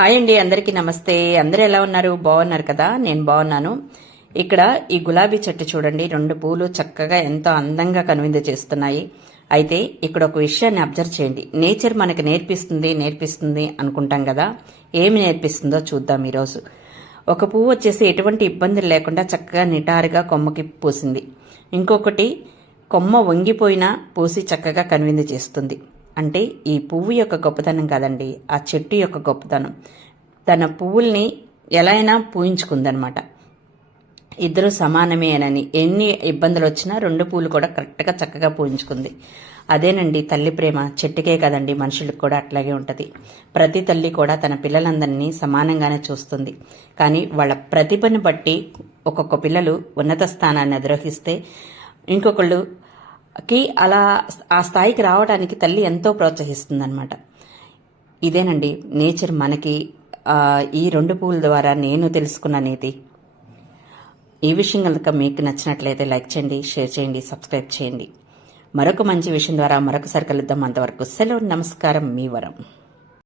Hi అండి, అందరికీ నమస్తే. అందరూ ఎలా ఉన్నారు? బాగున్నారు కదా? నేను బాగున్నాను. ఇక్కడ ఈ గులాబీ చెట్టు చూడండి, 2 పూలు చక్కగా ఎంతో అందంగా కనువిందు చేస్తున్నాయి. అయితే ఇక్కడ ఒక విషయాన్ని అబ్జర్వ్ చేయండి. నేచర్ మనకి నేర్పిస్తుంది అనుకుంటాం కదా, ఏమి నేర్పిస్తుందో చూద్దాం ఈరోజు. ఒక పువ్వు వచ్చేసి ఎటువంటి ఇబ్బందులు లేకుండా చక్కగా నిటారుగా కొమ్మకి పూసింది. ఇంకొకటి కొమ్మ వంగిపోయినా పూసి చక్కగా కనువిందు చేస్తుంది. అంటే ఈ పువ్వు యొక్క గొప్పతనం కాదండి, ఆ చెట్టు యొక్క గొప్పతనం. తన పువ్వుల్ని ఎలా అయినా పూయించుకుందనమాట. ఇద్దరు సమానమేనని ఎన్ని ఇబ్బందులు వచ్చినా 2 పూలు కూడా కరెక్ట్గా చక్కగా పూయించుకుంది. అదేనండి తల్లి ప్రేమ. చెట్టుకే కదండి, మనుషులకు కూడా అట్లాగే ఉంటుంది. ప్రతి తల్లి కూడా తన పిల్లలందరినీ సమానంగానే చూస్తుంది. కానీ వాళ్ళ ప్రతిభను బట్టి ఒక్కొక్క పిల్లలు ఉన్నత స్థానాన్ని అధిరోహిస్తే ఇంకొకళ్ళుకి అలా ఆ స్థాయికి రావడానికి తల్లి ఎంతో ప్రోత్సహిస్తుందన్నమాట. ఇదేనండి నేచర్ మనకి ఈ 2 పూల ద్వారా నేను తెలుసుకున్న నీతి. ఈ విషయం కనుక మీకు నచ్చినట్లయితే లైక్ చేయండి, షేర్ చేయండి, సబ్స్క్రైబ్ చేయండి. మరొక మంచి విషయం ద్వారా మరొకసారి కలుద్దాం. అంతవరకు సెలవు. నమస్కారం. మీ వరం.